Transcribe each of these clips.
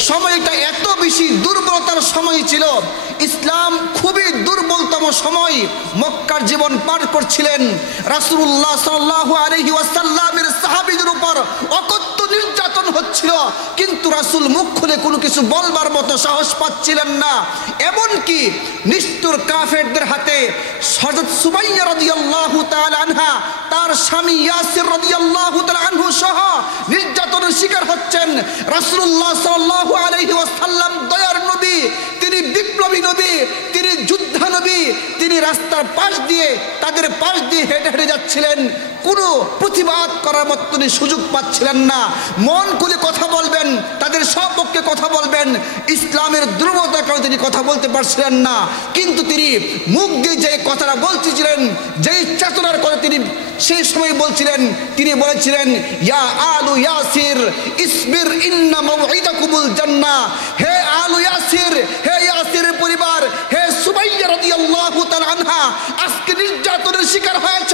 সময়টা এত বেশি দুর্বলতার সময় ছিল, ইসলাম খুবই দুর্বলতম সময় মক্কার জীবন পার করছিলেন। রাসূলুল্লাহ সাল্লাল্লাহু আলাইহি ওয়াসাল্লামের সাহাবীদের উপর অকথ্য নির্যাতন হচ্ছিল, কিন্তু রাসূল মুখ খুলে কোনো কিছু বলবার মতো সাহস পাচ্ছিলেন না। এমনকি নিষ্ঠুর কাফেরদের হাতে হযরত সুমাইয়া রাদিয়াল্লাহু তাআলা আনহা, তার স্বামী ইয়াসির রাদিয়াল্লাহু তাআলা আনহু সহ নির্যাতনের শিকার হচ্ছেন। রাসূলুল্লাহ সাল্লাল্লাহু আলাইহি ওয়াসাল্লাম দয়ার নবী, তিনি বিপ্লবী নবী, তিনি যোদ্ধা নবী, তিনি রাস্তার পাশ দিয়ে তাদের পাশ দিয়ে হেঁটে হেঁটে যাচ্ছিলেন। কোনো প্রতিবাদ করার মতো তিনি সুযোগ পাচ্ছিলেন না। মন খুলে কথা বলবেন, তাদের সপক্ষে কথা বলবেন, ইসলামের দুর্বলতার কারণে তিনি কথা বলতে পারছিলেন না। কিন্তু তিনি মুখ দিয়ে যে কথাটা বলছিলেন, যেই চেতনার কথা তিনি সেই সময় বলছিলেন, তিনি বলেছিলেন, ইয়া আলু ইয়াসির ইসবির ইন্না মাউইদাকুমুল জান্নাহ। হে আলু ইয়াসির, হে ইয়াসিরের পরিবার, হে সুমাইয়া রাদিয়াল্লাহু তাআলা আনহা, আজকে নির্যাতনের শিকার হয়েছ,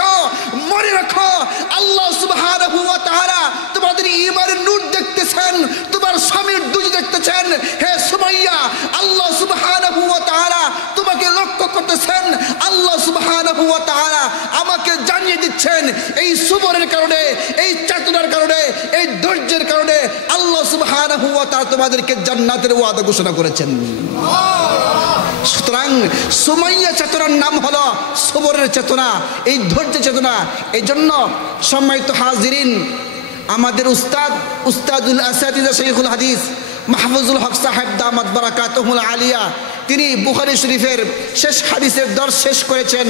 মনে রাখো আল্লাহ সুবহানাহু ওয়া তাআলা তোমাদের ঈমানের নূর দেখতেছেন, তোমার স্বামীর দুজি দেখতেছেন। হে সুমাইয়া, আল্লাহ সুবহানাহু ওয়া তাআলা তোমাকে লক্ষ্য করতেছেন। আল্লাহ সুবহানাহু ওয়া তাআলা আমাকে জানিয়ে দিচ্ছেন, এই সবরের কারণে, এই চেতনার কারণে, এই ধৈর্যের কারণে আল্লাহ সুবহানাহু ওয়া তাআলা তোমাদেরকে জান্নাতের ওয়াদা ঘোষণা করেছেন। সুতরাং সুমাইয়া চেতনার নাম হলো সবরের চেতনা, এই ধৈর্যের চেতনা। এই জন্য সম্মানিত হাজিরিন, আমাদের উস্তাদুল আসাতিজা শাইখুল হাদিস মাহফুজুল হক সাহেব দামাত বারাকাতুহুল আলিয়া, তিনি বুখারী শরীফের শেষ হাদিসের দর্শ শেষ করেছেন।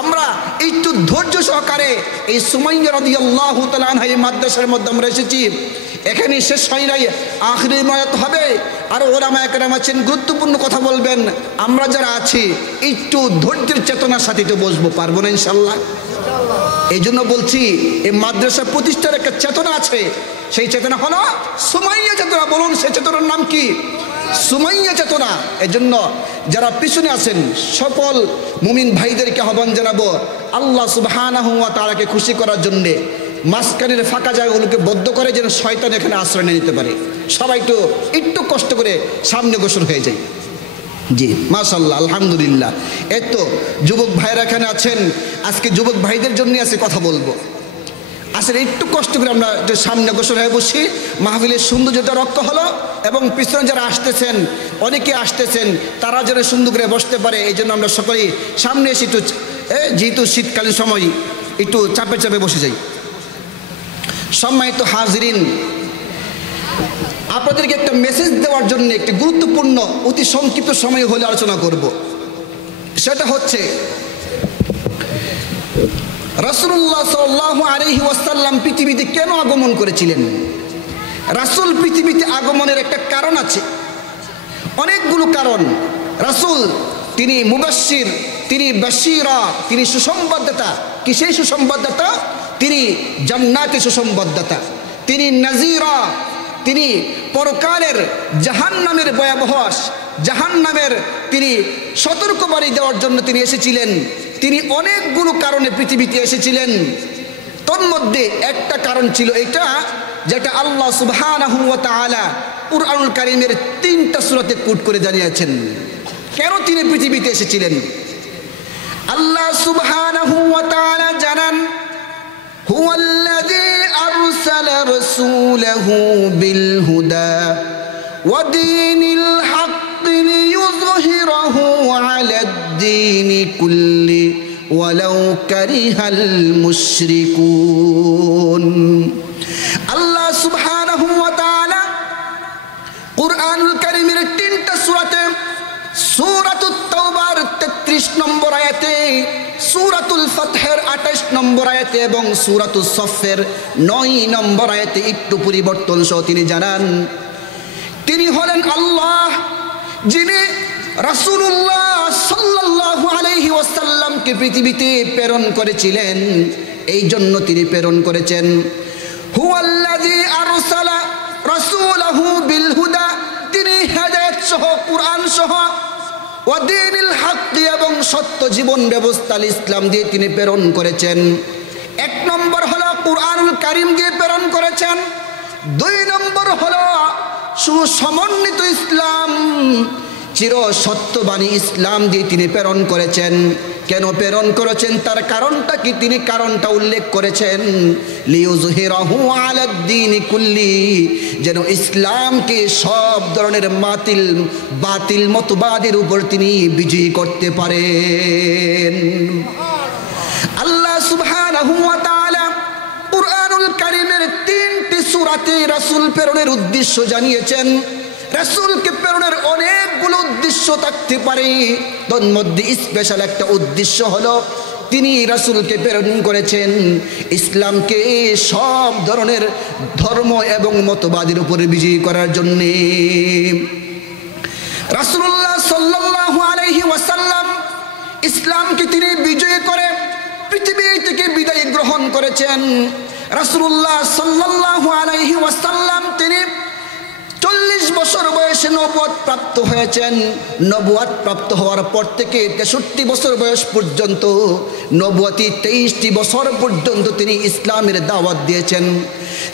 আমরা একটু ধৈর্য সহকারে এই সুমাইয়া রাদিয়াল্লাহু তাআলা আনহা এই মাদ্রাসার মধ্যে আমরা এসেছি। এখানে শেষ হয় নাই, আখিরি মায়াত হবে, আর ওলামায়ে কেরাম আছেন, গুরুত্বপূর্ণ কথা বলবেন। আমরা যারা আছি একটু ধৈর্যের চেতনার সাথে তো বসবো, পারবো না ইনশাল্লাহ। এই জন্য বলছি, এই মাদ্রাসা প্রতিষ্ঠার একটা চেতনা আছে, সেই চেতনা হলো সুমাইয়া চেতনা। বলুন, সেই চেতনার নাম কি? সুমাইয়া চেতনা। এই জন্য যারা পিছনে আছেন সকল মুমিন ভাইদেরকে আহ্বান জানাবো, আল্লাহ সুবহানাহু ওয়া তাআলাকে খুশি করার জন্যে মাঝখানের ফাঁকা জায়গাগুলোকে বদ্ধ করে যেন শয়তান এখানে আশ্রয় নিতে পারে। সবাই একটু কষ্ট করে সামনে গোসল হয়ে যায়। জি মাশাআল্লাহ, আলহামদুলিল্লাহ। এত যুবক ভাইরা এখানে আছেন, আজকে যুবক ভাইদের জন্য আছে কথা বলবো। আসলে একটু কষ্ট করে আমরা সামনে গোসল হয়ে বসি, মাহফিলের সৌন্দর্যটা রক্ষা হলো, এবং পিছনে যারা আসতেছেন, অনেকে আসতেছেন, তারা যেন সুন্দর করে বসতে পারে। এই জন্য আমরা সকলেই সামনে এসে একটু, যেহেতু শীতকালীন সময়, একটু চাপে চাপে বসে যাই। সম্মানিত হাজিরিন, আপনাদেরকে একটা মেসেজ দেওয়ার জন্য একটি গুরুত্বপূর্ণ অতি সংক্ষিপ্ত সময় হলে আলোচনা করব। সেটা হচ্ছে, রাসূলুল্লাহ সাল্লাল্লাহু আলাইহি ওয়াসাল্লাম পৃথিবীতে কেন আগমন করেছিলেন? রাসূল পৃথিবীতে আগমনের একটা কারণ আছে, অনেকগুলো কারণ। রাসূল তিনি মুবাশশির, তিনি বাশীরা, তিনি সুসংবাদদাতা। কিসের সুসংবাদদাতা? তিনি জান্নাতের সুসংবাদদাতা। তিনি নাযীরা, তিনি পরকালের জাহান্নামের ভয়াবহ, জাহান্নামের তিনি সতর্কবাণী দেওয়ার জন্য তিনি এসেছিলেন। তিনি অনেকগুলো কারণে পৃথিবীতে এসেছিলেন। তন্মধ্যে একটা কারণ ছিল এটা, যেটা আল্লাহ সুবহানাহু ওয়া তাআলা কুরআনুল কারীমের 3টা সূরাতে কোট করে জানিয়েছেন কেন তিনি পৃথিবীতে এসেছিলেন। আল্লাহ সুবহানাহু ওয়া তাআলা জানান, হুয়াল্লাযী আরসালা রাসূলাহু বিল হুদা ওয়া দীনিল হাক্কি লিইয়ুযহিরাহু আলাদ-দীনি কুল্লি ওয়ালাউ কারিহাল মুশরিকুন। আল্লাহ সুবহানাহু ওয়া তাআলা কুরআনুল কারীমের 3টা সূরাতে, সূরাতুত তাওবার 33 নম্বর আয়াতে, সূরাতুল ফাতহের 28 নম্বর আয়াতে এবং সূরাতুস সফের 9 নম্বর আয়াতে একটু পরিবর্তন সহ তিনি জানান, তিনি হলেন আল্লাহ, যিনি রাসূলুল্লাহ সাল্লাল্লাহু আলাইহি ওয়াসাল্লামকে পৃথিবীতে প্রেরণ করেছিলেন। এই জন্য তিনি প্রেরণ করেছেন। হুয়াল্লাযী আরসালা রাসূলাহু বিল হুদা, তিনি হেদায়েত সহ, কুরআন সহ, ওয়া দীনিল হক, এবং সত্য জীবন ব্যবস্থা ইসলাম দিয়ে তিনি প্রেরণ করেছেন। 1 নম্বর হলো কুরআনুল কারীম দিয়ে প্রেরণ করেছেন। 2 নম্বর হলো সুসমন্বিত ইসলাম, চির সত্যবাণী ইসলাম দিয়ে তিনি প্রেরণ করেছেন। কেন প্রেরণ করেছেন, তার কারণটা কি, তিনি কারণটা উল্লেখ করেছেন, লিউযহিরাহু আলাদ-দীনি কুল্লি, যেন ইসলামকে সব ধরনের বাতিল মতবাদের উপর তিনি বিজয়ী করতে পারেন। আল্লাহ সুবহানাহু ওয়া তাআলা কুরআনুল কারীমের 3টি সূরাতে রাসূল প্রেরণের উদ্দেশ্য জানিয়েছেন। রাসূলকে প্রেরণের অনেকগুলো উদ্দেশ্য থাকতে পারে, তার মধ্যে স্পেশাল একটা উদ্দেশ্য হলো তিনি রাসূলকে প্রেরণ করেছেন ইসলামকে সব ধরনের ধর্ম এবং মতবাদের উপরে বিজয়ী করার জন্য। রাসূলুল্লাহ সাল্লাল্লাহু আলাইহি ওয়াসাল্লাম ইসলামকে তিনি বিজয় করে পৃথিবী থেকে বিদায় গ্রহণ করেছেন। রাসূলুল্লাহ সাল্লাল্লাহু আলাইহি ওয়াসাল্লাম তিনি 40 বছর বয়সে নবুয়ত প্রাপ্ত হয়েছেন। নবুয়ত প্রাপ্ত হওয়ার পর থেকে 63 বছর বয়স পর্যন্ত, নবুয়তি 23টি বছর পর্যন্ত তিনি ইসলামের দাওয়াত দিয়েছেন।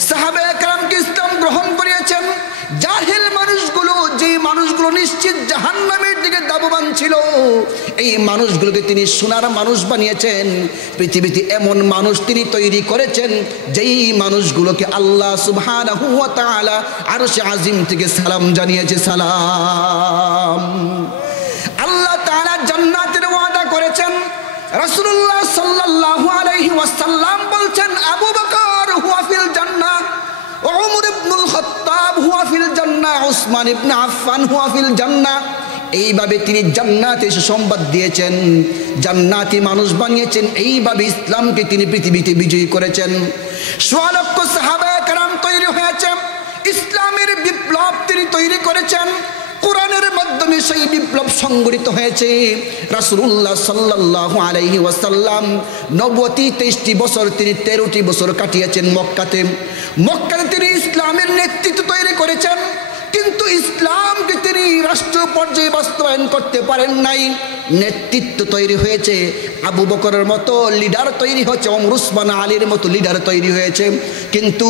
সাহাবায়ে কেরামকে ইসলাম গ্রহণ করিয়েছেন। জাহেল মানুষগুলো, যে মানুষগুলো নিশ্চিত জাহান্নামের দিকে দাববান ছিল, এই মানুষগুলোকে তিনি সোনার মানুষ বানিয়েছেন। পৃথিবীতে এমন মানুষ তিনি তৈরি করেছেন যেই মানুষগুলোকে আল্লাহ সুবহানাহু ওয়া তাআলা আরশে আজিম থেকে সালাম জানিয়েছে, সালাম। আল্লাহ তাআলা জান্নাতের ওয়াদা করেছেন। রাসূলুল্লাহ সাল্লাল্লাহু আলাইহি ওয়াসাল্লাম বলছেন, আবু বকর হুয়া ফিল জান্নাহ, ওমর ইবনুল খাত্তাব হুয়া ফিল জান্নাহ, উসমান ইবনে আফফান হুয়া ফিল জান্নাহ। এইভাবে তিনি জান্নাতে এসে সংবাদ দিয়েছেন, জান্নাতি মানুষ বানিয়েছেন। এইভাবে ইসলামকে তিনি পৃথিবীতে বিজয়ী করেছেন। সোয়া লক্ষ সাহাবায়ে কেরাম তৈরি হয়েছে, ইসলামের বিপ্লব তিনি তৈরি করেছেন। কোরআনের মাধ্যমে সেই বিপ্লব সংগঠিত হয়েছে। রাসূলুল্লাহ সাল্লাল্লাহু আলাইহি ওয়াসাল্লাম নবুয়তি 23টি বছর, তিনি 13টি বছর কাটিয়েছেন মক্কাতে। মক্কাতে তিনি ইসলামের নেতৃত্ব তৈরি করেছেন, কিন্তু ইসলামকে তিনি রাষ্ট্র পর্যায়ে বাস্তবায়ন করতে পারেন নাই। নেতৃত্ব তৈরি হয়েছে, আবু বকরের মতো লিডার তৈরি হয়েছে, ওমর উসমান আলীর মতো লিডার তৈরি হয়েছে, কিন্তু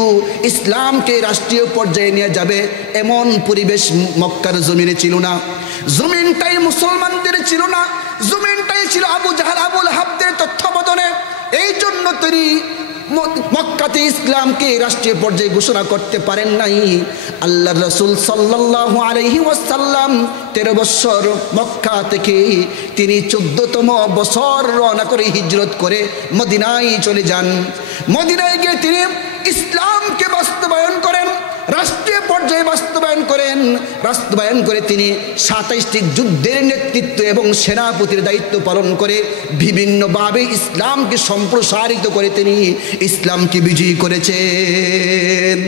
ইসলামকে রাষ্ট্রীয় পর্যায়ে নিয়ে যাবে এমন পরিবেশ মক্কার জমিনে ছিল না। জমিনটাই মুসলমানদের ছিল না, জমিনটাই ছিল আবু জাহাল আবু লাহাবদের তত্ত্বাবধানে। এই জন্য তিনি মক্কাতে ইসলামকে রাষ্ট্রীয় পর্যায়ে ঘোষণা করতে পারেন নাই। আল্লাহর রাসূল সাল্লাল্লাহু আলাইহি ওয়াসাল্লাম 13 বছর মক্কা থেকে তিনি 14তম বছর রওনা করে হিজরত করে মদিনায় চলে যান। মদিনায় গিয়ে তিনি ইসলামকে বাস্তবায়ন করেন, রাষ্ট্রীয় পর্যায়ে বাস্তবায়ন করে তিনি 27টি যুদ্ধের নেতৃত্ব এবং সেনাপতির দায়িত্ব পালন করে বিভিন্নভাবে ইসলামকে সম্প্রসারিত করে তিনি ইসলামকে বিজয়ী করেছেন।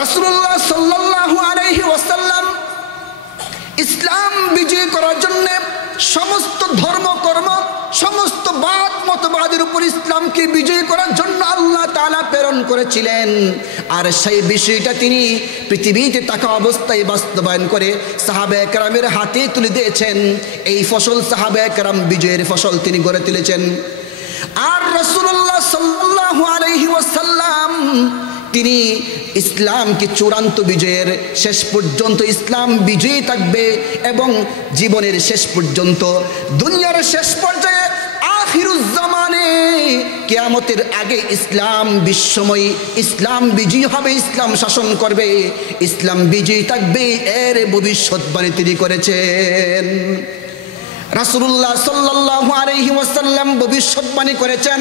রাসূলুল্লাহ সাল্লাল্লাহু আলাইহি ওয়াসাল্লাম ইসলাম বিজয়ী করার জন্য সমস্ত ধর্মকর্ম, সমস্ত মতবাদের উপর ইসলামকে বিজয়ী করার জন্য আল্লাহ তাআলা প্রেরণ করেছিলেন। আর সেই বিষয়টা তিনি পৃথিবীতে থাকা অবস্থায় বাস্তবায়ন করে সাহাবায়ে কেরামের হাতে তুলে দিয়েছেন। এই ফসল সাহাবায়ে কেরাম বিজয়ের ফসল তিনি গড়ে তুলেছেন। আর রাসূলুল্লাহ সাল্লাল্লাহু আলাইহি ওয়াসাল্লাম তিনি ইসলামকে চূড়ান্ত বিজয়ের শেষ পর্যন্ত ইসলাম বিজয়ী থাকবে এবং জীবনের শেষ পর্যন্ত, দুনিয়ার শেষ পর্যায়ে আখিরুজ্জামানে কিয়ামতের আগে ইসলাম বিশ্বময়, ইসলাম বিজয়ী হবে, ইসলাম শাসন করবে, ইসলাম বিজয়ী থাকবে, এর ভবিষ্যৎবাণী তিনি করেছেন। রাসূলুল্লাহ সাল্লাল্লাহু আলাইহি ওয়াসাল্লাম ভবিষ্যৎবাণী করেছেন।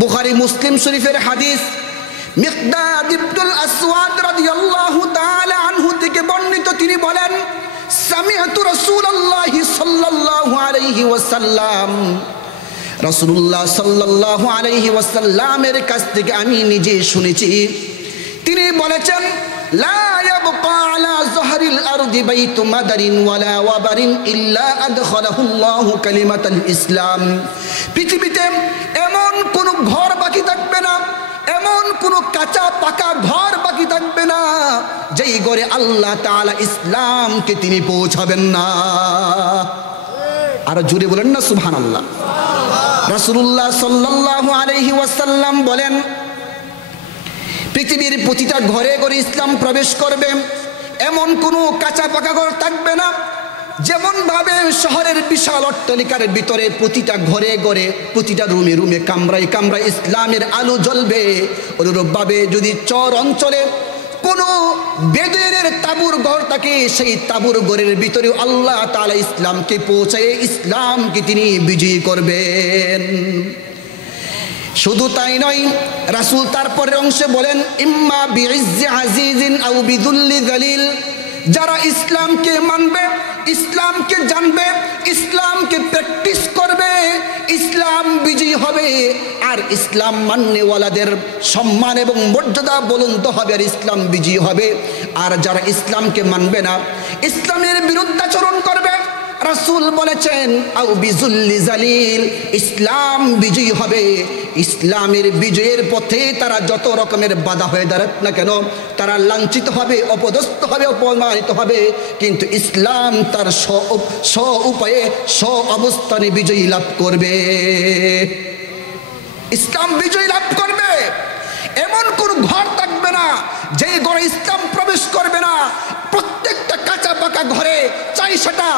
বুখারী মুসলিম শরীফের হাদিস, মিকদাদ ইবনুল আসওয়াদ রাদিয়াল্লাহু তাআলা আনহু থেকে বর্ণিত, তিনি বলেন, সামিআতু রাসূলুল্লাহি সাল্লাল্লাহু আলাইহি ওয়াসাল্লাম, রাসূলুল্লাহ সাল্লাল্লাহু আলাইহি ওয়াসাল্লামের কাছ থেকে আমি নিজে শুনেছি, তিনি বলেছেন, লা ইয়াবকা আলা যহরিল আরদি বাইতু মাদারিন ওয়ালা ওয়াবারিন ইল্লা আদখালাহুল্লাহু কালিমাতাল ইসলাম। পৃথিবীতে এমন কোন ঘর বাকি থাকবে না, এমন কোন কাঁচা পাকা ঘর বাকি থাকবে না যেই ঘরে আল্লাহ তাআলা ইসলামকে তিনি পৌঁছাবেন না। আর জুড়ে বলেন না সুবহানাল্লাহ। রাসূলুল্লাহ সাল্লাল্লাহু আলাইহি ওয়াসাল্লাম বলেন, পৃথিবীর প্রতিটা ঘরে ঘরে ইসলাম প্রবেশ করবে, এমন কোনো কাঁচা পাকা ঘর থাকবে না। যেমন ভাবে শহরের বিশাল অট্টালিকার ভিতরে প্রতিটা ঘরে ঘরে প্রতিটা রুমে রুমে কামরায় কামরায় ইসলামের আলো জ্বলবে, অনুরূপভাবে যদি চর অঞ্চলে কোনো বেদুইনের তাঁবুর ঘর থাকে, সেই তাঁবুর ঘরের ভিতরে আল্লাহ তাআলা ইসলামকে পৌঁছায়, ইসলামকে তিনি বিজয়ী করবেন। শুধু তাই নয়, রাসূল তারপরের অংশে বলেন, ইম্মা বিইজ্জি আজিজিন আও বিযুল্লি যালিল। যারা ইসলামকে মানবে, ইসলামকে জানবে, ইসলামকে প্র্যাকটিস করবে, ইসলাম বিজয়ী হবে। আর ইসলাম মান্যওয়ালাদের সম্মান এবং মর্যাদা বুলন্দ হবে, আর ইসলাম বিজয়ী হবে। আর যারা ইসলামকে মানবে না, ইসলামের বিরুদ্ধাচরণ করবে, রাসূল বলেছেন আও বিযুল্লি জালিল, ইসলাম বিজয়ী হবে। ইসলামের বিজয়ের পথে তারা যত রকমের বাধা হয়ে দাঁড়াক না কেন, তারা লাঞ্ছিত হবে, অপদস্থ হবে, অপমানিত হবে, কিন্তু ইসলাম তার স্ব উপায়ে স্ব অবস্থানে বিজয়ী লাভ করবে। ইসলাম বিজয়ী লাভ করবে। এমন কোন ঘর থাকবে না যে ঘরে ইসলাম প্রবেশ করবে না। প্রত্যেকটা কাঁচা পাকা ঘরে, চাই সেটা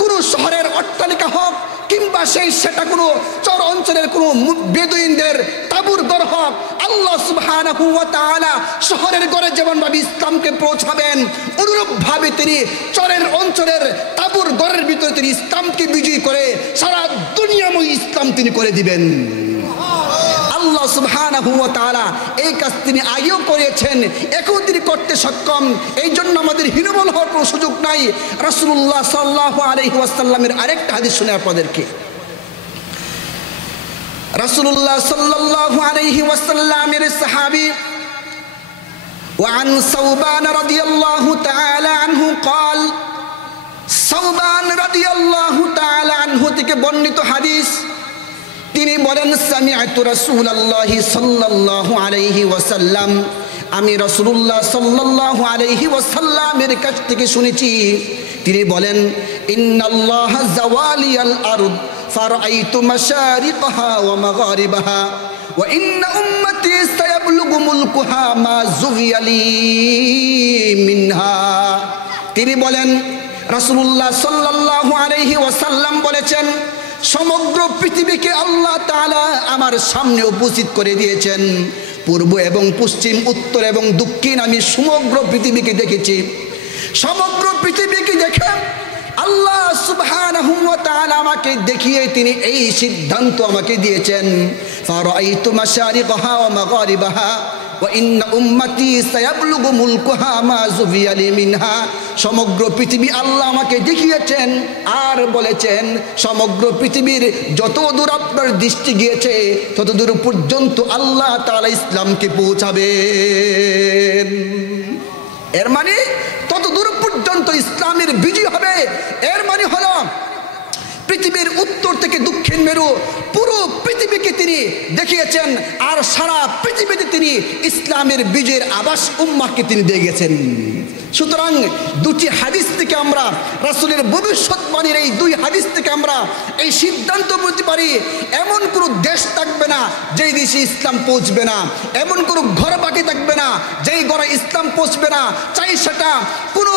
কোনো শহরের অট্টালিকা হোক কিংবা সেটা কোনো চর অঞ্চলের কোনো বেদুইনদের তাঁবুর ঘর হোক, আল্লাহ সুবহানাহু ওয়া তাআলা শহরের ঘরে যেমনভাবে ইসলামকে পৌঁছাবেন, অনুরূপভাবে তিনি চরের অঞ্চলের তাঁবুর ঘরের ভিতরে তিনি ইসলামকে বিজয়ী করে সারা দুনিয়াময় ইসলাম তিনি করে দিবেন। আল্লাহ সুবহানাহু ওয়া তাআলা এই কাজ তিনি আগেও করেছেন, এখন তিনি করতে সক্ষম। এই জন্য আমাদের হীনবল হওয়ার কোনো সুযোগ নাই। রাসূলুল্লাহ সাল্লাল্লাহু আলাইহি ওয়াসাল্লামের আরেকটা হাদিস শুনে আপনাদেরকে। রাসূলুল্লাহ সাল্লাল্লাহু আলাইহি ওয়াসাল্লামের সাহাবী وعن ثوبان رضي الله تعالى عنه قال, সাওবান রাদিয়াল্লাহু তাআলা আনহু থেকে বর্ণিত হাদিস, তিনি বলেন, সামিআতু রাসূলুল্লাহি সাল্লাল্লাহু আলাইহি ওয়াসাল্লাম, আমি রাসূলুল্লাহ সাল্লাল্লাহু আলাইহি ওয়াসাল্লামের কাছ থেকে শুনেছি, তিনি বলেন, ইন্নাল্লাহা যাওয়ালিয়াল আরদ ফারাআইতু মাশারিকাহা ওয়া মাগারিবাহা ওয়া ইন্না উম্মতি সায়াবলুগু মুলকুহা মা যুগিয়ালি মিনহা। তিনি বলেন, রাসূলুল্লাহ সাল্লাল্লাহু আলাইহি ওয়াসাল্লাম বলেছেন, সমগ্র পৃথিবীকে আল্লাহ তাআলা আমার সামনে উপস্থিত করে দিয়েছেন। পূর্ব এবং পশ্চিম, উত্তর এবং দক্ষিণ, আমি সমগ্র পৃথিবীকে দেখেছি। সমগ্র পৃথিবীকে দেখে আল্লাহ সুবহানাহু ওয়া তাআলা আমাকে দেখিয়ে তিনি এই সিদ্ধান্ত আমাকে দিয়েছেন, ফারাআইতু মাশারিকাহা ওয়া মাগারিবাহা ওয়া ইন্না উম্মতি সায়াবলুগু মুলকুহা মা যুগিয়ালি মিনহা। সমগ্র পৃথিবী আল্লাহ আমাকে দেখিয়েছেন আর বলেছেন, সমগ্র পৃথিবীর যত দূর আপনার দৃষ্টি গিয়েছে তত দূর পর্যন্ত আল্লাহ তাআলা ইসলামকে পৌঁছাবেন। এর মানে তত দূর পর্যন্ত ইসলামের বিজয় হবে। এর মানে হলো পৃথিবীর উত্তর থেকে দক্ষিণ মেরু পুরো পৃথিবীকে তিনি দেখিয়েছেন, আর সারা পৃথিবীতে তিনি ইসলামের বিজয়ের আভাস উম্মাহকে তিনি দিয়ে গেছেন। সুতরাং দুটি হাদিস থেকে আমরা, রাসূলের ভবিষ্যৎবাণীর এই দুই হাদিস থেকে আমরা এই সিদ্ধান্ত বলতে পারি, এমন কোনো দেশ থাকবে না যেই দেশে ইসলাম পৌঁছবে না, এমন কোনো ঘর বাকি থাকবে না যেই ঘরে ইসলাম পৌঁছবে না। চাই সেটা কোনো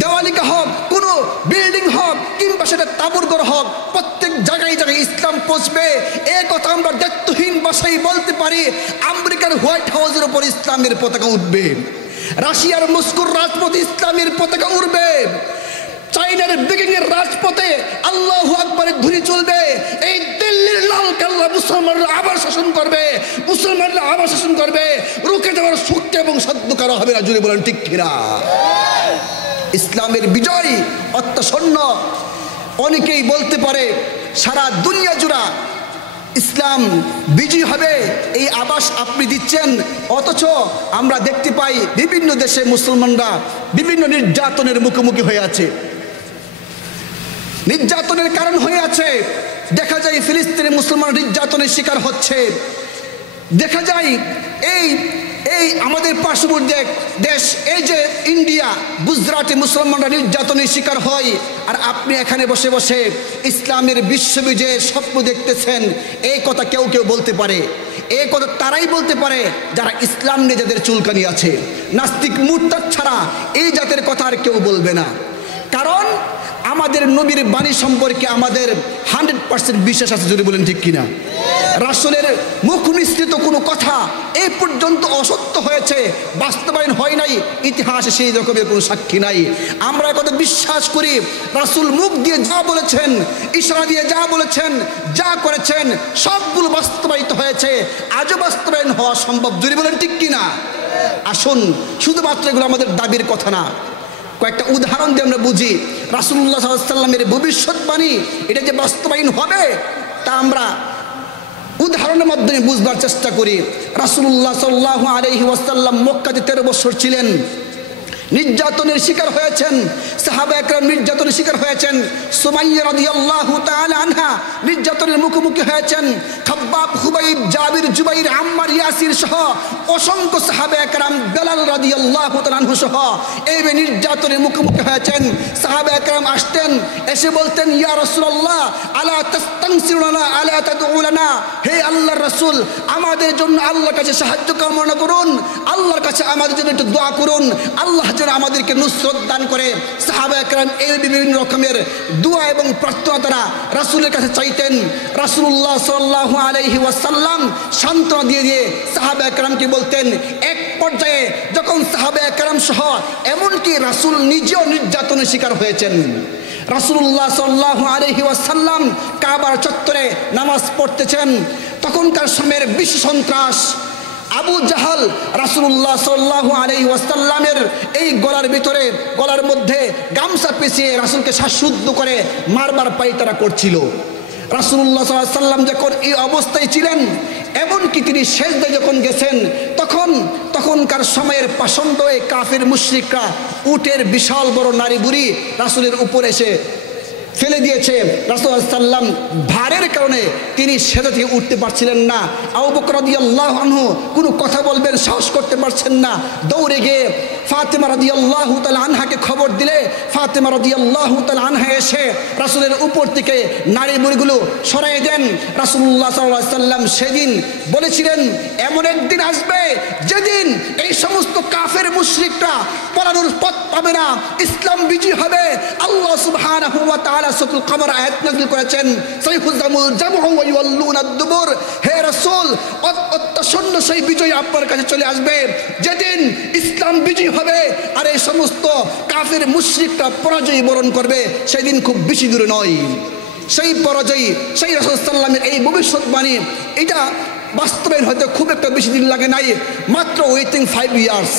দেওয়ালিকা হোক, কোনো বিল্ডিং হোক, কিংবা সেটা তাঁবুর ঘর হোক, প্রত্যেক জায়গায় জায়গায় ইসলাম পৌঁছবে। এই কথা আমরা দায়িত্বহীন ভাষায় বলতে পারি। আমেরিকার হোয়াইট হাউসের উপর ইসলামের পতাকা উঠবে, রাশিয়ার মস্কোর রাজপথে ইসলামের পতাকা উঠবে, চাইনার বেজিং এর রাজপথে আল্লাহু আকবারের ধ্বনি চলবে। এই দিল্লির লাল কেল্লা মুসলমানরা আবার শাসন করবে, মুসলমানরা আবার শাসন করবে। রুখে দেওয়ার শক্তি এবং সাধ্য কারো হবে না। জুড়ে বলেন ঠিক কিনা? ইসলামের বিজয় অত্যাসন্ন। অনেকেই বলতে পারে সারা দুনিয়া জুড়া ইসলাম বিজয়ী হবে, এই আভাস আপনি দিচ্ছেন, অথচ আমরা দেখতে পাই বিভিন্ন দেশে মুসলমানরা বিভিন্ন নির্যাতনের মুখোমুখি হয়ে আছে, নির্যাতনের কারণ হয়ে আছে। দেখা যায় ফিলিস্তিনে মুসলমান নির্যাতনের শিকার হচ্ছে। দেখা যায় এই আমাদের পার্শ্ববর্তী দেশ এই যে ইন্ডিয়া, গুজরাটে মুসলমানরা নির্যাতনের শিকার হয়, আর আপনি এখানে বসে বসে ইসলামের বিশ্ববিজয়ের স্বপ্ন দেখতেছেন। এই কথা কেউ কেউ বলতে পারে, এই কথা তারাই বলতে পারে যারা ইসলাম নিয়ে যাদের চুলকানি আছে। নাস্তিক মুরতাদ ছাড়া এই জাতের কথা আর কেউ বলবে না। কারণ আমাদের নবীর বাণী সম্পর্কে আমাদের 100% বিশ্বাস আছে, যদি বলেন ঠিক কিনা। রাসূলের মুখ নিঃসৃত কোনো কথা এই পর্যন্ত অসত্য হয়েছে, বাস্তবায়ন হয় নাই, ইতিহাসে সেই রকমের কোনো সাক্ষী নাই। আমরা কথা বিশ্বাস করি রাসূল মুখ দিয়ে যা বলেছেন, ইশারা দিয়ে যা বলেছেন, যা করেছেন সবগুলো বাস্তবায়িত হয়েছে, আজও বাস্তবায়ন হওয়া সম্ভব, যদি বলেন ঠিক কিনা। আসুন, শুধুমাত্র এগুলো আমাদের দাবির কথা না, কয়েকটা উদাহরণ দিয়ে আমরা বুঝি রাসূলুল্লাহ সাল্লাল্লাহু আলাইহি ওয়াসাল্লামের ভবিষ্যৎবাণী এটা যে বাস্তবায়ন হবে তা আমরা উদাহরণের মাধ্যমে বুঝবার চেষ্টা করি। রাসূলুল্লাহ সাল্লাল্লাহু আলাইহি ওয়াসাল্লাম মক্কাতে 13 বছর ছিলেন, নির্যাতনের শিকার হয়েছেন, সাহাবা একরাম নির্যাতনের শিকার হয়েছেন। সুমাইয়া রাদিয়াল্লাহু তাআলা আনহা নির্যাতনের মুখোমুখি হয়েছেন। খাব্বাব, হুবাইব, জাবির, জুবাইর, আম্মার, ইয়াসির সহ অসংখ্য সাহাবা একরাম, বেলাল রাদিয়াল্লাহু তাআলা আনহু সহ এই নির্যাতনের মুখোমুখি হয়েছেন। সাহাবা একরাম আসতেন, এসে বলতেন, ইয়া রাসূলুল্লাহ আলা তাস্তানসিরুনা আলা তাদউলানা, হে আল্লাহর রাসূল আমাদের জন্য আল্লাহর কাছে সাহায্য কামনা করুন, আল্লাহর কাছে আমাদের জন্য একটু দোয়া করুন, আল্লাহ যেন আমাদেরকে নুসরত দান করে। সাহাবা একরাম এই বিভিন্ন রকমের দোয়া এবং প্রার্থনা তারা রাসূলের কাছে চাইতেন। রাসূলুল্লাহ সাল্লাল্লাহু আলাইহি ওয়াসাল্লাম সান্ত্বনা দিয়ে দিয়ে সাহাবা একরামকে বলতেন। এক পর্যায়ে যখন সাহাবা একরাম সহ এমনকি রাসূল নিজেও নির্যাতনের শিকার হয়েছেন, রাসূলুল্লাহ সাল্লাল্লাহু আলাইহি ওয়াসাল্লাম কাবার চত্বরে নামাজ পড়তেছেন, তখনকার সময়ের বিশ্ব সন্ত্রাস আবু জাহাল রাসূলুল্লাহ সাল্লাল্লাহু আলাইহি ওয়াসাল্লামের এই গলার মধ্যে গামছা পেঁচিয়ে রাসূলকে শ্বাসরুদ্ধ করে মারবার পায়তারা করছিল। রাসূলুল্লাহ সাল্লাল্লাহু আলাইহি ওয়াসাল্লাম যখন এই অবস্থায় ছিলেন, এমনকি তিনি সেজদায় যখন গেছেন, তখনকার সময়ের পাষণ্ড এই কাফির মুশরিকরা উটের বিশাল বড় নারী বুড়ি রাসূলের উপর এসে ফেলে দিয়েছে। রাসূল সাল্লাল্লাহু আলাইহি ওয়াসাল্লাম ভারের কারণে তিনি সেজদা থেকে উঠতে পারছিলেন না। আবু বকর রাদিয়াল্লাহু আনহু কোনো কথা বলবেন সাহস করতে পারছেন না। দৌড়ে গিয়ে ফাতেমা রাদিয়াল্লাহু তাআলা আনহাকে খবর দিলে ফাতেমা রাদিয়াল্লাহু তাআলা আনহা এসে রাসূলের উপর থেকে নারী বুড়িগুলো সরিয়ে দেন। রাসূলুল্লাহ সাল্লাল্লাহু আলাইহি ওয়াসাল্লাম সেদিন বলেছিলেন, এমন একদিন আসবে যেদিন এই সমস্ত কাফের মুশরিকরা পলানোর পথ পাবে না, ইসলাম বিজয়ী হবে। আল্লাহ সুবহানাহু ওয়া তাআলা সূরাতুল কমর আয়াত নাযিল করেছেন, সাইফুজামুল জামউ ওয়া ইউওয়াল্লুনা দুবুর, হে রাসূল অত্যসন্ন সেই বিজয় আপনার কাছে চলে আসবে যেদিন ইসলাম বিজয়ী হবে আর এই সমস্ত কাফের মুশরিকরা পরাজয় বরণ করবে। সেদিন খুব বেশি দূরে নয়। সেই পরাজয়, সেই রাসূল সাল্লাল্লাহু আলাইহি ওয়াসাল্লামের এই ভবিষ্যৎবাণী এটা বাস্তবায়ন হতে খুব একটা বেশি দিন লাগে নাই, মাত্র ওয়েটিং 5 ইয়ার্স।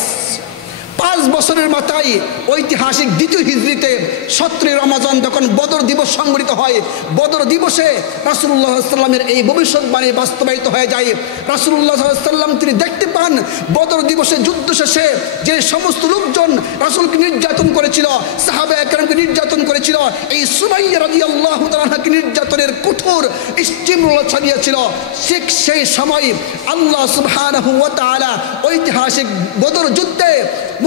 5 বছরের মাথায় ঐতিহাসিক দ্বিতীয় হিজরিতে 17 রমজান যখন বদর দিবস সংগঠিত হয়, বদর দিবসে রাসূলুল্লাহ সাল্লাল্লাহু আলাইহি ওয়াসাল্লামের এই ভবিষ্যৎবাণী বাস্তবায়িত হয়ে যায়। রাসূলুল্লাহ সাল্লাল্লাহু আলাইহি ওয়াসাল্লাম তিনি দেখতে পান বদর দিবসে যুদ্ধ শেষে যে সমস্ত লোকজন রাসূলকে নির্যাতন করেছিল, সাহাবা একরামকে নির্যাতন করেছিল, এই সুমাইয়া রাদিয়াল্লাহু তাআলা আনহাকে নির্যাতনের কঠোর স্টিমুলাস চালিয়েছিল, ঠিক সেই সময় আল্লাহ সুবহানাহু ওয়া তাআলা ঐতিহাসিক বদর যুদ্ধে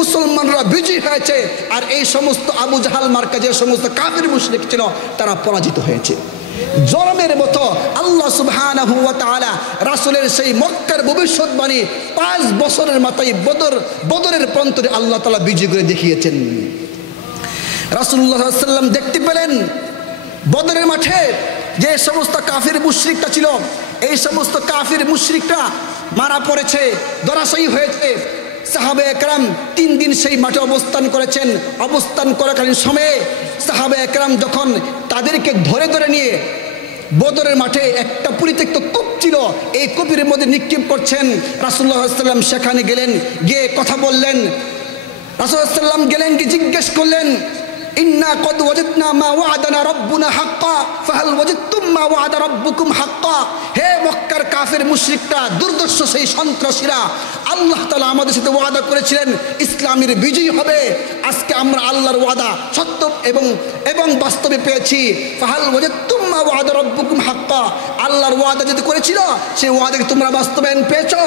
মুসলমানরা বিজয়ী হয়েছে আর এই সমস্ত আবু জাহাল মার্কা যে সমস্ত কাফির মুশরিক ছিল তারা পরাজিত হয়েছে। জরমের মতো আল্লাহ সুবহানাহু ওয়া তাআলা রাসূলের সেই মক্কার ভবিষ্যৎবাণী 5 বছরের মাথায় বদরের প্রান্তরে আল্লাহ তাআলা বিজয় করে দেখিয়েছেন। রাসূলুল্লাহ সাল্লাল্লাহু আলাইহি ওয়াসাল্লাম দেখতে পেলেন বদরের মাঠে যে সমস্ত কাফির মুশরিকটা ছিল, এই সমস্ত কাফির মুশরিকরা মারা পড়েছে, ধরাশায়ী হয়েছে। সাহাবা একরাম 3 দিন সেই মাঠে অবস্থান করেছেন। অবস্থান করাকালীন সময়ে সাহাবা একরাম যখন তাদেরকে ধরে ধরে নিয়ে বদরের মাঠে একটা পরিত্যক্ত কূপ ছিল, এই কূপের মধ্যে নিক্ষেপ করছেন, রাসূলুল্লাহ সাল্লাল্লাহু আলাইহি ওয়াসাল্লাম সেখানে গেলেন, গিয়ে কথা বললেন। রাসূলুল্লাহ সাল্লাল্লাহু আলাইহি ওয়াসাল্লাম গেলেন, কি জিজ্ঞেস করলেন, ইন্না কদ ওয়াজাদনা মা ওয়াদানা রাব্বুনা হাক্কা ফাহাল ওয়াজাদতুম মা ওয়াদা রাব্বুকুম হাক্কা। হে মক্কার কাফের মুশরিকরা, দুর্দর্শ সেই সন্ত্রাসীরা, আল্লাহ তাআলা আমাদের সাথে ওয়াদা করেছিলেন ইসলামের বিজয় হবে। আজকে আমরা আল্লাহর ওয়াদা সত্য এবং বাস্তবে পেয়েছি। ফাহাল ওয়াজাদতুম মা ওয়াদা রাব্বুকুম হাক্কা, আল্লাহর ওয়াদা যেটা করেছিল সেই ওয়াদাকে তোমরা বাস্তবায়ন পেয়েছো।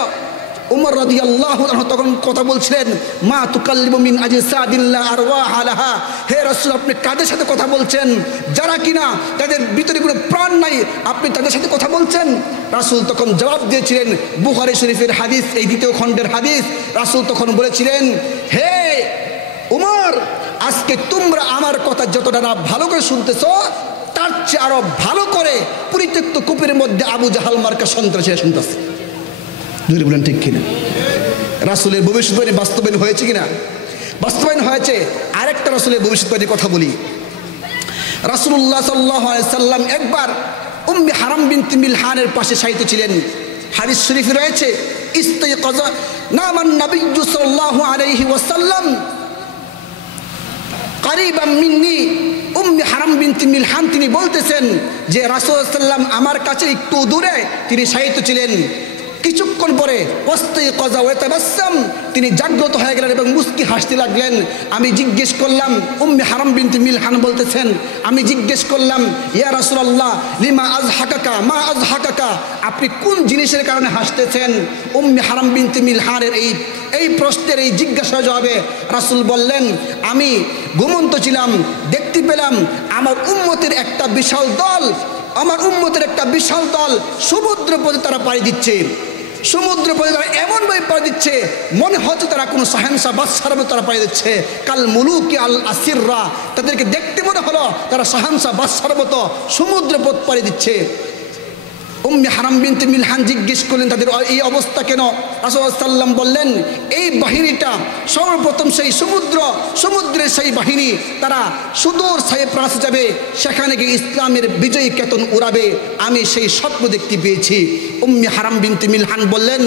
উমর রাদিয়াল্লাহু আনহু তখন কথা বলছিলেন, মা তুকাল্লিমু মিন আজসাদিল্লাহ আরওয়াহা লাহা, হে রাসূল আপনি কাদের সাথে কথা বলছেন, যারা কিনা তাদের ভিতরে কোনো প্রাণ নাই, আপনি তাদের সাথে কথা বলছেন? রাসূল তখন জবাব দিয়েছিলেন, বুখারী শরীফের হাদিস, এই দ্বিতীয় খণ্ডের হাদিস। রাসূল তখন বলেছিলেন, হে উমর, আজকে তোমরা আমার কথা যতটা না ভালো করে শুনতেছো, তার চেয়ে আরো ভালো করে পরিত্যক্ত কূপের মধ্যে আবু জাহাল মার্কা সন্ত্রাসীরা শুনতেছে। দুই বলেন ঠিক কিনা? রাসূলের ভবিষ্যৎবাণী বাস্তবায়ন হয়েছে কিনা? বাস্তবায়ন হয়েছে। আরেকটা রাসূলের ভবিষ্যৎবাণীর কথা বলি। রাসূলুল্লাহ সাল্লাল্লাহু আলাইহি সাল্লাম একবার উম্মে হারাম বিনতে মিলহানের পাশে শায়িত ছিলেন। হাদিস শরীফে রয়েছে, ইস্তাইকাযা নামান নবিয়্যু সাল্লাল্লাহু আলাইহি ওয়াসাল্লাম কারিবাম মিন্নি। উম্মে হারাম বিনতে মিলহান তিনি বলতেছেন যে রাসূল সাল্লাল্লাহু আলাইহি ওয়াসাল্লাম আমার কাছে একটু দূরে তিনি শায়িত ছিলেন। কিছুক্ষণ পরে ওয়াস্তাইকাযা ওয়া তাবাসসাম, তিনি জাগ্রত হয়ে গেলেন এবং মুস্কি হাসতে লাগলেন। আমি জিজ্ঞেস করলাম, উম্মে হারাম বিনতে মিলহান বলতেছেন, আমি জিজ্ঞেস করলাম, ইয়া রাসূলুল্লাহ লিমা আযহাকাকা মা আযহাকাকা, আপনি কোন জিনিসের কারণে হাসতেছেন? উম্মে হারাম বিনতে মিলহানের এই প্রশ্নের এই জিজ্ঞাসার জবাবে রাসূল বললেন, আমি ঘুমন্ত ছিলাম, দেখতে পেলাম আমার উম্মতের একটা বিশাল দল সমুদ্র পথে তারা পাড়ি দিচ্ছে। সমুদ্র পথে তারা এমনভাবে পাড়ি দিচ্ছে, মনে হচ্ছে তারা কোনো শাহেনশাহ বাদশার মতো তারা পাড়ি দিচ্ছে। কাল মুলুকি আল আসিররা, তাদেরকে দেখতে মনে হলো তারা শাহেনশাহ বাদশার মতো সমুদ্র পথ পাড়ি দিচ্ছে। উম্মে হারাম বিনতে মিলহান জিজ্ঞেস করলেন, তাদের এই অবস্থা কেন? রাসূলুল্লাহ সাল্লাল্লাহু আলাইহি ওয়াসাল্লাম বললেন, এই বাহিনীটা সর্বপ্রথম সেই সমুদ্রের সেই বাহিনী, তারা সুদূর সাইপ্রাসে যাবে, সেখানে গিয়ে ইসলামের বিজয়ী কেতন উড়াবে। আমি সেই স্বপ্ন দেখতে পেয়েছি। উম্মে হারাম বিনতে মিলহান বললেন,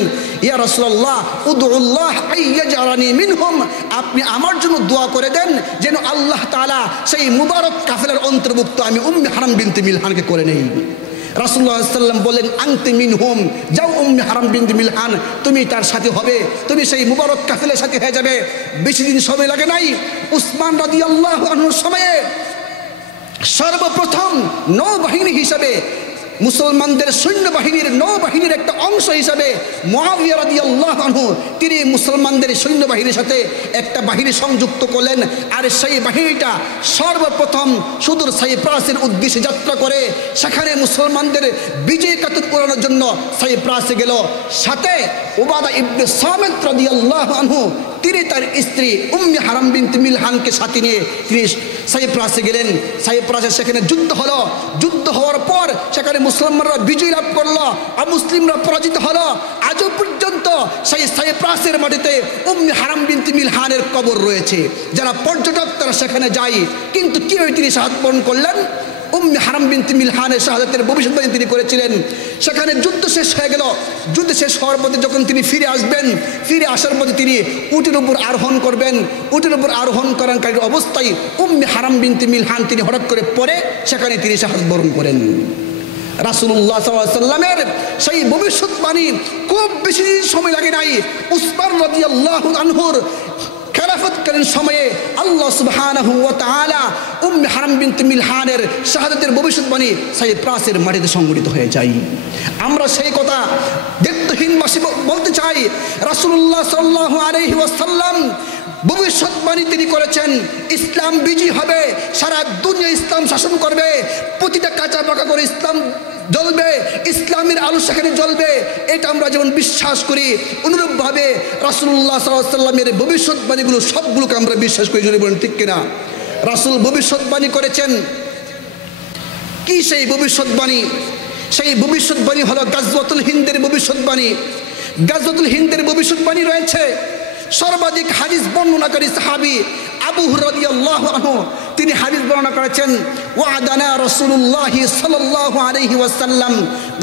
ইয়া রাসূলুল্লাহ উদউল্লাহ আইয়াজআলানি মিনহুম, আপনি আমার জন্য দোয়া করে দেন যেন আল্লাহ তাআলা সেই মুবারক কাফেলার অন্তর্ভুক্ত আমি উম্মে হারাম বিনতে মিলহানকে করে নেই। রাসূলুল্লাহ সাল্লাল্লাহু আলাইহি ওয়াসাল্লাম বলেন, আনতি মিনহুম, যাও উম্মে হারাম বিনতে মিলহান, তুমি তার সাথে হবে, তুমি সেই মুবারক কাফেলার সাথে হয়ে যাবে। বেশি দিন সময় লাগে নাই। উসমান রাদিয়াল্লাহু আনহুর সময়ে সর্বপ্রথম নৌবাহিনী হিসাবে, মুসলমানদের সৈন্যবাহিনীর নৌবাহিনীর একটা অংশ হিসাবে মুআবিয়া রাদিয়াল্লাহু আনহু তিনি মুসলমানদের সৈন্যবাহিনীর সাথে একটা বাহিনী সংযুক্ত করলেন। আর সেই বাহিনীটা সর্বপ্রথম সুদূর সাইপ্রাসের উদ্দেশ্যে যাত্রা করে সেখানে মুসলমানদের বিজয় কাতর করানোর জন্য সাইপ্রাসে গেল। সাথে উবাদা ইবনে সামিত রাদিয়াল্লাহু আনহু তিনি তার স্ত্রী উম্মে হারাম বিনতে মিলহানকে সাথে নিয়ে তিনি সাইপ্রাসে গেলেন। সাইপ্রাসে সেখানে যুদ্ধ হলো। যুদ্ধ হওয়ার পর সেখানে মুসলমানরা বিজয় লাভ করলো, অমুসলিমরা পরাজিত হলো। আজও পর্যন্ত সেই সাইপ্রাসের মাটিতে উম্মে হারাম বিনতে মিলহানের কবর রয়েছে। যারা পর্যটক তারা সেখানে যায়। কিন্তু কিভাবে তিনি শাহাদাত বরণ করলেন? উম্মে হারাম বিনতে মিলহানের শাহাদাতের ভবিষ্যৎবাণী তিনি করেছিলেন। সেখানে যুদ্ধ শেষ হয়ে গেল। যুদ্ধ শেষ হওয়ার পথে যখন তিনি ফিরে আসবেন, ফিরে আসার পথে তিনি উটের উপর আরোহণ করবেন। উটের উপর আরোহণ করার অবস্থায় উম্মে হারাম বিনতে মিলহান তিনি হঠাৎ করে পড়ে সেখানে তিনি শাহাদাত বরণ করেন। রাসূলুল্লাহ সাল্লাল্লাহু আলাইহি ওয়াসাল্লামের সেই ভবিষ্যৎবাণী খুব বেশি সময় লাগে নাই। উসমান রাদিয়াল্লাহু আনহুর খেলাফতকালীন সময়ে আল্লাহ সুবহানাহু ওয়া তাআলা উম্মে হারাম বিনতে মিলহানের শাহাদাতের ভবিষ্যৎবাণী সাইপ্রাসের মাটিতে সংঘটিত হয়ে যায়। আমরা সেই কথা দায়িত্বহীনভাবে বলতে চাই, রাসূলুল্লাহ সাল্লাল্লাহু আলাইহি ওয়াসাল্লাম ভবিষ্যৎবাণী তিনি করেছেন, ইসলাম বিজয়ী হবে, সারা দুনিয়া ইসলাম শাসন করবে, প্রতিটা কাঁচা পাকা করে ইসলাম জ্বলবে, ইসলামের আলো সেখানে জ্বলবে। এটা আমরা যেমন বিশ্বাস করি, অনুরূপভাবে রাসূলুল্লাহ সাল্লাল্লাহু আলাইহি ওয়াসাল্লামের ভবিষ্যৎবাণীগুলো সবগুলোকে আমরা বিশ্বাস করি। যদি বলেন ঠিক কিনা? রাসূল ভবিষ্যৎবাণী করেছেন। কি সেই ভবিষ্যৎবাণী? সেই ভবিষ্যৎবাণী হলো গাজওয়াতুল হিন্দের ভবিষ্যৎবাণী। গাজওয়াতুল হিন্দের ভবিষ্যৎবাণী রয়েছে। সর্বাধিক হাদিস বর্ণনাকারী সাহাবী আবু হুরায়রা রাদিয়াল্লাহু আনহু তিনি হাদিস বর্ণনা করেছেন, ওয়াদানা রাসূলুল্লাহ সাল্লাল্লাহু আলাইহি ওয়াসাল্লাম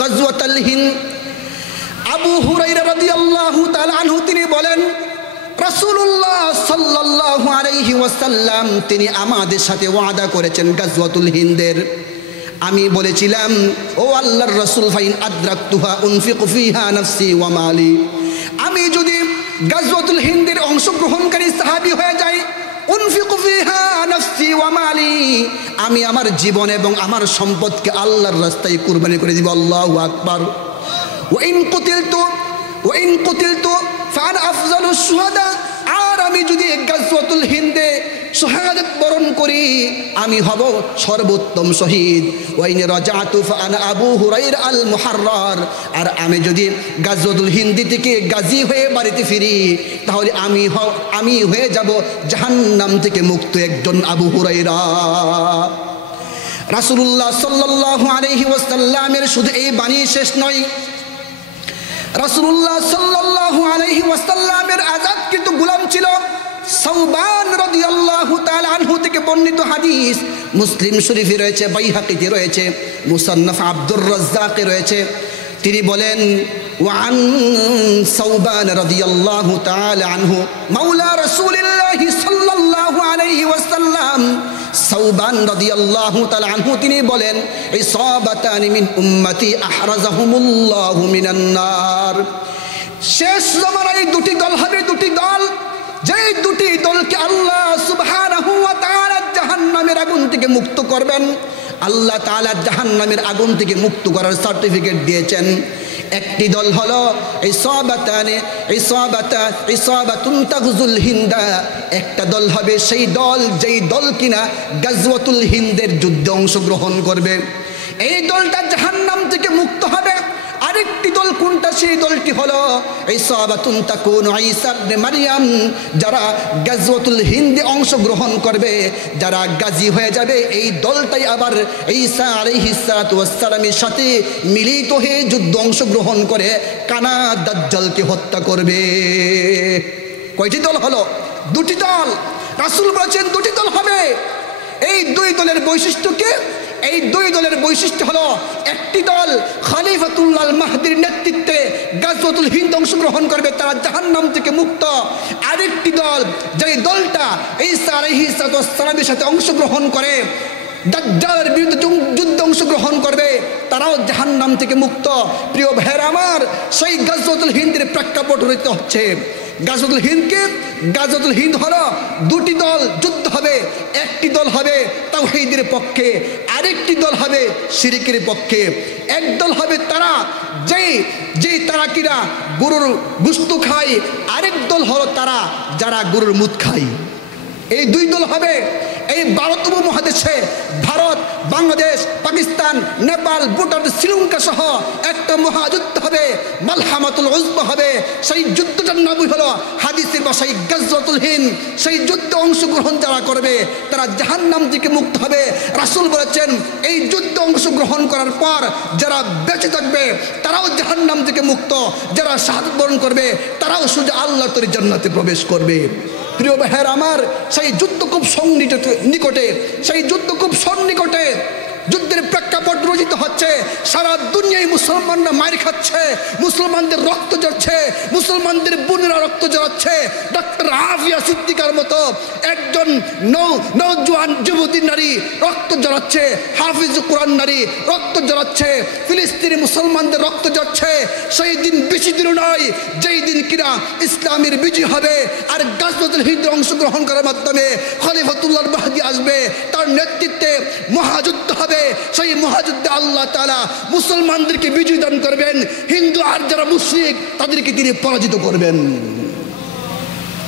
গাজওয়াতুল হিন্দ। আবু হুরায়রা রাদিয়াল্লাহু তাআলা আনহু তিনি বলেন, রাসূলুল্লাহ সাল্লাল্লাহু আলাইহি ওয়াসাল্লাম তিনি আমাদের সাথে ওয়াদা করেছেন গাজওয়াতুল হিন্দের। আমি বলেছিলাম, ও আল্লাহর রাসূল, ফাইন আদরাকতুহা উনফিকু ফিহা নাফসি ওয়া মালি, আমি যদি গাজওয়াতুল হিন্দের অংশগ্রহণকারী সাহাবী হয়ে যাই, উনফিকু ফিহা নাফসি ওয়া মালি, আমি আমার জীবন এবং আমার সম্পদকে আল্লাহর রাস্তায় কুরবানি করে দিব। আল্লাহু আকবার। ওয়া ইন কুতিলতু, ওয়া ইন কুতিলতু ফাআনা আফজালুশ শুহাদা, আর আমি যদি গাজওয়াতুল হিন্দে শাহাদাত বরণ করি আমি হব সর্বোত্তম শহীদ। ওয়া ইন রাজাতু ফাআনা আবু হুরায়রা আল মুহাররার, আর আমি যদি গাজওয়াতুল হিন্দ থেকে গাজী হয়ে বাড়িতে ফিরি তাহলে আমি হয়ে যাব জাহান্নাম থেকে মুক্ত একজন আবু হুরায়রা। রাসূলুল্লাহ সাল্লাল্লাহু আলাইহি ওয়াসাল্লামের শুধু এই বাণী শেষ নয়, রাসূলুল্লাহ সাল্লাল্লাহু আলাইহি ওয়াসাল্লামের আযাদকৃত গোলাম ছিল সাওবান রাদিয়াল্লাহু তাআলা আনহু থেকে বর্ণিত হাদিস মুসলিম শরীফে রয়েছে, বাইহাকিতে রয়েছে, মুসান্নাফ আব্দুর রাজ্জাকে রয়েছে। তিনি বলেন ওয়ান সাওবান রাদিয়াল্লাহু তাআলা আনহু মাওলা রাসূলিল্লাহি সাল্লাল্লাহু আলাইহি ওয়াসাল্লাম, সাওবান রাদিয়াল্লাহু তাআলা আনহু তিনি বলেন ইসাবাতানি মিন উম্মতি আহরাজাহুমুল্লাহু মিনান নার, শেষ জামানায় দুটি দল হবে, দুটি দল, যেই দুটি দলকে আল্লাহ সুবহানাহু ওয়া তাআলা জাহান্নামের আগুন থেকে মুক্ত করবেন। আল্লাহ তাআলা জাহান্নামের আগুন থেকে মুক্ত করার সার্টিফিকেট দিয়েছেন। একটি দল হলো ইসাবাতুন তাগজুল হিন্দা, একটা দল হবে সেই দল যেই দল কিনা গাজওয়াতুল হিন্দের যুদ্ধে অংশগ্রহণ করবে, এই দলটা জাহান্নাম থেকে মুক্ত হবে। আরেকটি দল কোনটা? সেই দলটি হলো ইসাবাতুন তাকুনু ঈসা ইবনে মারইয়াম, যারা গাজওয়াতুল হিন্দে অংশগ্রহণ করবে, যারা গাজী হয়ে যাবে, এই দলটাই আবার ঈসা আলাইহিস সালাতু ওয়াস সালামের সাথে মিলিত হয়ে যুদ্ধ অংশগ্রহণ করে কানা দাজ্জালকে হত্যা করবে। কয়টি দল হলো? দুটি দল। রাসূল বলেছেন দুটি দল হবে। এই দুই দলের বৈশিষ্ট্য কি? এই দুই দলের বৈশিষ্ট্য হলো, একটি দল খলিফাতুল্লাহ আল মাহদির নেতৃত্বে গাজওয়াতুল হিন্দ অংশগ্রহণ করবে, তারা জাহান্নাম থেকে মুক্ত। আরেকটি দল, যেই দলটা ঈসা আলাইহিস সালামের সাথে অংশগ্রহণ করে দাজ্জালের বিরুদ্ধে যুদ্ধে অংশগ্রহণ করবে, তারাও জাহান্নাম থেকে মুক্ত। প্রিয় ভাইয়েরা আমার, সেই গাজওয়াতুল হিন্দের প্রেক্ষাপট রইতে হচ্ছে। গাজওয়াতুল হিন্দ হলো দুটি দল যুদ্ধ হবে, একটি দল হবে তাওহীদের পক্ষে, আরেকটি দল হবে শিরকের পক্ষে। এক দল হবে তারা যেই তারা কিনা গরুর গোশত খায়, আরেক দল হলো তারা যারা গরুর মুত খায়। এই দুই দল হবে। এই ভারত উপমহাদেশে ভারত, বাংলাদেশ, পাকিস্তান, নেপাল, ভুটান, শ্রীলঙ্কা সহ একটা মহাযুদ্ধ হবে, মালহামাতুল উজমা হবে। সেই যুদ্ধটার নামই হলো হাদিসের ভাষায় গাজওয়াতুল হিন্দ। সেই যুদ্ধে অংশগ্রহণ যারা করবে তারা জাহান্নাম থেকে মুক্ত হবে। রাসূল বলেছেন এই যুদ্ধে অংশগ্রহণ করার পর যারা বেঁচে থাকবে তারাও জাহান্নাম থেকে মুক্ত, যারা শাহাদাত বরণ করবে তারাও সোজা আল্লাহর তৈরি জান্নাতে প্রবেশ করবে। প্রিয় ভাইয়ের আমার, সেই যুদ্ধ খুব নিকটে, সেই যুদ্ধ খুব সন্নিকটে। যুদ্ধের প্রেক্ষাপট রচিত হচ্ছে, সারা দুনিয়ায় মুসলমানরা মার খাচ্ছে, মুসলমানদের রক্ত ঝরছে, মুসলমানদের বোনেরা রক্ত ঝরাচ্ছে। ডক্টর আফিয়া সিদ্দিকার মতো একজন নওজোয়ান যুবতী নারী রক্ত ঝরাচ্ছে, হাফিজ কোরআন নারী রক্ত ঝরাচ্ছে, ফিলিস্তিনি মুসলমানদের রক্ত ঝরছে। সেই দিন বেশি দূর নয় যেই দিন কিনা ইসলামের বিজয় হবে, আর গাজওয়াতুল হিন্দের অংশগ্রহণ করার মাধ্যমে খলিফাতুল্লাহ আল মাহদী আসবে, তার নেতৃত্বে মহাযুদ্ধ হবে। সেই মহাযুদ্ধে আল্লাহ তাআলা মুসলমানদেরকে বিজয় দান করবেন, হিন্দু আর যারা মুশরিক তাদেরকে তিনি পরাজিত করবেন।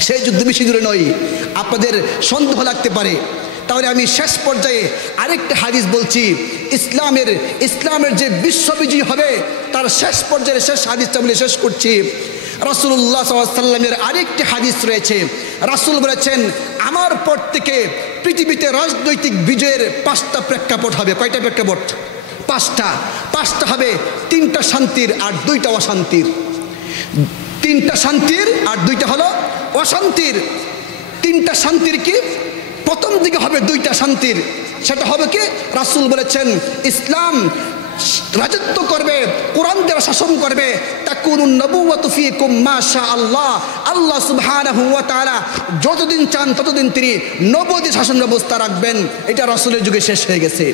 সেই যুদ্ধ বেশি দূরে নয়। আপনাদের সন্দেহ লাগতে পারে, তাহলে আমি শেষ পর্যায়ে আরেকটা হাদিস বলছি। ইসলামের যে বিশ্ববিজয় হবে তার শেষ পর্যায়ে শেষ হাদিসটা বলে শেষ করছি। রাসূলুল্লাহ সাল্লাল্লাহু আলাইহি ওয়াসাল্লামের আরেকটি হাদিস রয়েছে। রাসূল বলেছেন আমার পর থেকে পৃথিবীতে রাজনৈতিক বিজয়ের 5টা প্রেক্ষাপট হবে। কয়টা প্রেক্ষাপট? 5টা হবে। 3টা শান্তির আর 2টা অশান্তির। 3টা শান্তির আর 2টা হলো অশান্তির। 3টা শান্তির কি? প্রথম দিকে হবে 2টা শান্তির। সেটা হবে কি? রাসূল বলেছেন ইসলাম রাজত্ব করবে, কোরআন দ্বারা শাসন করবে। তাকুনুন নবুওয়াতু ফীকুম মাশা আল্লাহ, আল্লাহ সুবহানাহু ওয়া তাআলা যতদিন চান ততদিন তিনি নবুয়তি শাসন ব্যবস্থা রাখবেন। এটা রাসূলের যুগে শেষ হয়ে গেছে।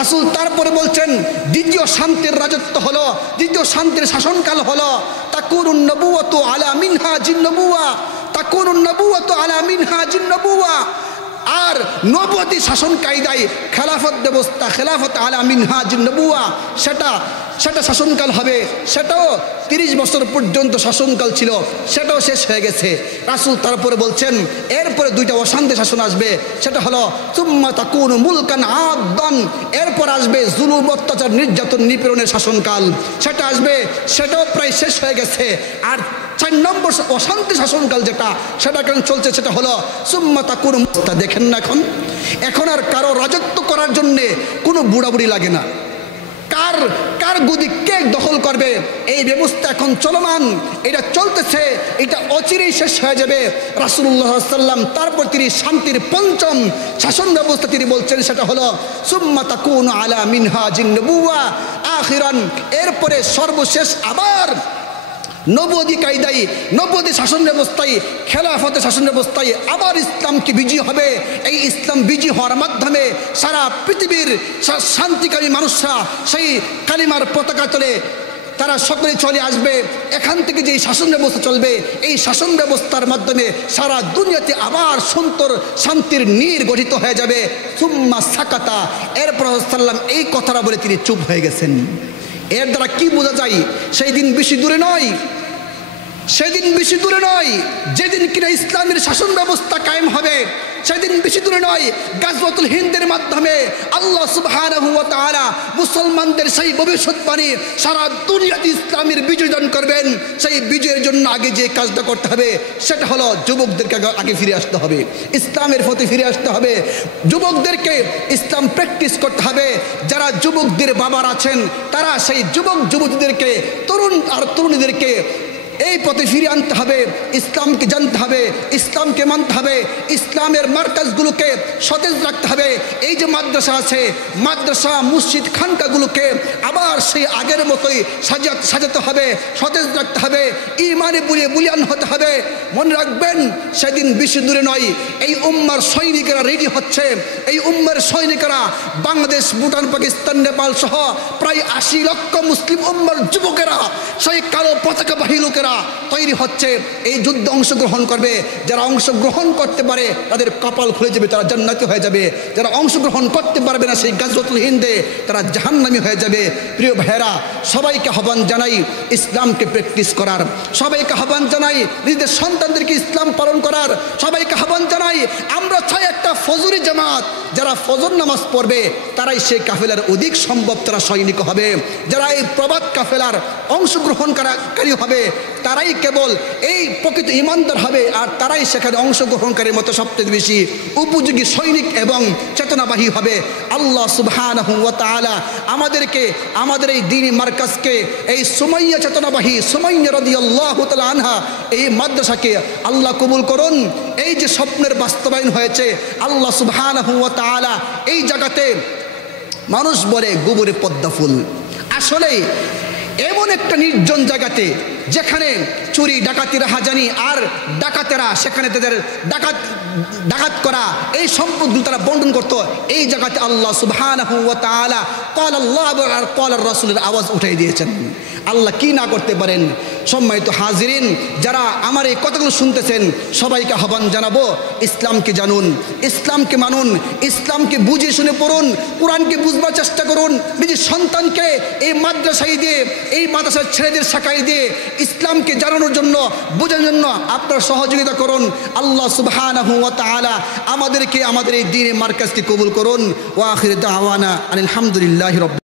রাসূল তারপরে বলছেন দ্বিতীয় শান্তির রাজত্ব হলো, দ্বিতীয় শান্তির শাসনকাল হলো তাকুনুন নবুওয়াতু আলা মিনহাজিন নবুওয়া, তাকুনুন নবুওয়াতু আলা মিনহাজিন নবুওয়া। আর নবুয়তি শাসন কায়দায় খেলাফত ব্যবস্থা, খেলাফত আলা মিনহাজিন নবুয়া, সেটা শাসনকাল হবে। সেটাও 30 বছর পর্যন্ত শাসনকাল ছিল, সেটাও শেষ হয়ে গেছে। রাসূল তারপরে বলছেন এরপরে 2টা অশান্তি শাসন আসবে, সেটা হলো সুম্মা তাকুনু মুলকান আদান, এরপর আসবে জুলুম, অত্যাচার, নির্যাতন, নিপীড়নের শাসনকাল, সেটা আসবে, সেটাও প্রায় শেষ হয়ে গেছে। আর 4 নম্বর অশান্তি শাসনকাল যেটা, সেটা কেন চলছে, সেটা হলো সুম্মা তাকুনু। দেখেন না এখন আর কারো রাজত্ব করার জন্যে কোনো বুড়াবুড়ি লাগে না। কার গদি কে দখল করবে এই ব্যবস্থা এখন চলমান, এটা চলতেছে, এটা অচিরেই শেষ হয়ে যাবে। রাসূলুল্লাহ সাল্লাল্লাহু আলাইহি ওয়াসাল্লাম তারপর তিনি শান্তির 5ম শাসন ব্যবস্থা তিনি বলছেন, সেটা হলো সুম্মা তাকুনু আলা মিনহাজিন নবুওয়া আখিরান, এরপরে সর্বশেষ আবার নবুয়তি কায়দায়, নবুয়তি শাসন ব্যবস্থায়, খেলাফতে শাসন ব্যবস্থায় আবার ইসলামকে বিজয়ী হবে। এই ইসলাম বিজয়ী হওয়ার মাধ্যমে সারা পৃথিবীর শান্তিকামী মানুষরা সেই কালিমার পতাকা তলে তারা সকলে চলে আসবে। এখান থেকে যে শাসন ব্যবস্থা চলবে, এই শাসন ব্যবস্থার মাধ্যমে সারা দুনিয়াতে আবার শান্তির নীড় গঠিত হয়ে যাবে। সুম্মা সাকাতা, এরপর সাল্লাম এই কথাটা বলে তিনি চুপ হয়ে গেছেন। এর দ্বারা কি বোঝা যায়? সেই দিন বেশি দূরে নয়, সেদিন বেশি দূরে নয় যেদিন কিনা ইসলামের শাসন ব্যবস্থা কায়েম হবে, সেদিন বেশি দূরে নয় গাজওয়াতুল হিন্দের মাধ্যমে আল্লাহ সুবহানাহু ওয়া তাআলা মুসলমানদের সেই ভবিষ্যৎবাণী সারা দুনিয়াতে ইসলামের বিজয় দান করবেন। সেই বিজয়ের জন্য আগে যে কাজটা করতে হবে সেটা হলো যুবকদেরকে আগে ফিরে আসতে হবে, ইসলামের প্রতি ফিরে আসতে হবে, যুবকদেরকে ইসলাম প্র্যাকটিস করতে হবে। যারা যুবকদের বাবার আছেন তারা সেই যুবক যুবতীদেরকে, তরুণ আর তরুণীদেরকে এই পথে ফিরে আনতে হবে, ইসলামকে জানতে হবে, ইসলামকে মানতে হবে, ইসলামের মার্কাজগুলোকে সতেজ রাখতে হবে। এই যে মাদ্রাসা আছে, মাদ্রাসা, মসজিদ, খানকাগুলোকে আবার সেই আগের মতোই সাজাতে হবে, সতেজ রাখতে হবে, ইমানে বুলিয়ান হতে হবে। মনে রাখবেন সেদিন বেশি দূরে নয় এই উম্মার সৈনিকেরা রেডি হচ্ছে, এই উম্মার সৈনিকেরা বাংলাদেশ, ভুটান, পাকিস্তান, নেপাল সহ প্রায় 80 লক্ষ মুসলিম উম্মার যুবকেরা, সেই কালো পতাকাবাহী লোকেরা তৈরি হচ্ছে, এই যুদ্ধে অংশগ্রহণ করবে। যারা অংশগ্রহণ করতে পারে তাদের কপাল খুলে যাবে, তারা জান্নাতি হয়ে যাবে। যারা অংশগ্রহণ করতে পারবে না সেই গাজওয়াতুল হিন্দে, তারা জাহান্নামী হয়ে যাবে। প্রিয় ভাইয়েরা, সবাইকে আহ্বান জানাই ইসলামকে প্র্যাকটিস করার, সবাইকে আহ্বান জানাই নিজেদের সন্তানদেরকে ইসলাম পালন করার, সবাইকে আহ্বান জানাই আমরা চাই একটা ফজরি জামাত। যারা ফজর নামাজ পড়বে তারাই সেই কাফেলার অধিক সম্ভব তারা সৈনিক হবে। যারা এই প্রবাদ কাফেলার অংশগ্রহণকারী হবে তারাই কেবল এই প্রকৃত ইমানদার হবে, আর তারাই সেখানে অংশগ্রহণকারীর মতো সবচেয়ে বেশি উপযোগী সৈনিক এবং চেতনাবাহী হবে। আল্লাহ সুবহানাহু ওয়া তাআলা আমাদেরকে, আমাদের এই দ্বীনি মার্কাজকে, এই সুমাইয়া চেতনাবাহী, সুমাইয়া রাদিয়াল্লাহু তাআলা আনহা, এই মাদ্রাসাকে আল্লাহ কবুল করুন। এই যে স্বপ্নের বাস্তবায়ন হয়েছে, আল্লাহ সুবহানাহু ওয়া তাআলা এই জায়গাতে, মানুষ বলে গোবরে পদ্মা ফুল, আসলে এমন একটা নির্জন জায়গাতে যেখানে চুরি ডাকাতি রাহাজানি আর ডাকাতেরা সেখানে তাদের ডাকাত করা এই সম্পদগুলো তারা বন্টন করতো, এই জায়গাতে আল্লাহ সুবহানাহু ওয়া তাআলা ক্বাল আল্লাহ আর ক্বাল রাসূলের আওয়াজ উঠাই দিয়েছেন। আল্লাহ কি না করতে পারেন। সম্মানিত হাজিরিন, যারা আমার এই কথাগুলো শুনতেছেন সবাইকে আহ্বান জানাবো, ইসলামকে জানুন, ইসলামকে মানুন, ইসলামকে বুঝে শুনে পড়ুন, কোরআনকে বুঝবার চেষ্টা করুন। নিজের সন্তানকে এই মাদ্রাসায় দিয়ে, এই মাদ্রাসার ছেলেদের শাখায় দিয়ে ইসলামকে জানানোর জন্য, বোঝানোর জন্য আপনার সহযোগিতা করুন। আল্লাহ সুবহানাহু ওয়া তাআলা আমাদেরকে, আমাদের এই দ্বীনি মার্কাজকে কবুল করুন। ওয়া আখিরু দাওয়ানা আলহামদুলিল্লাহি রাব্বিল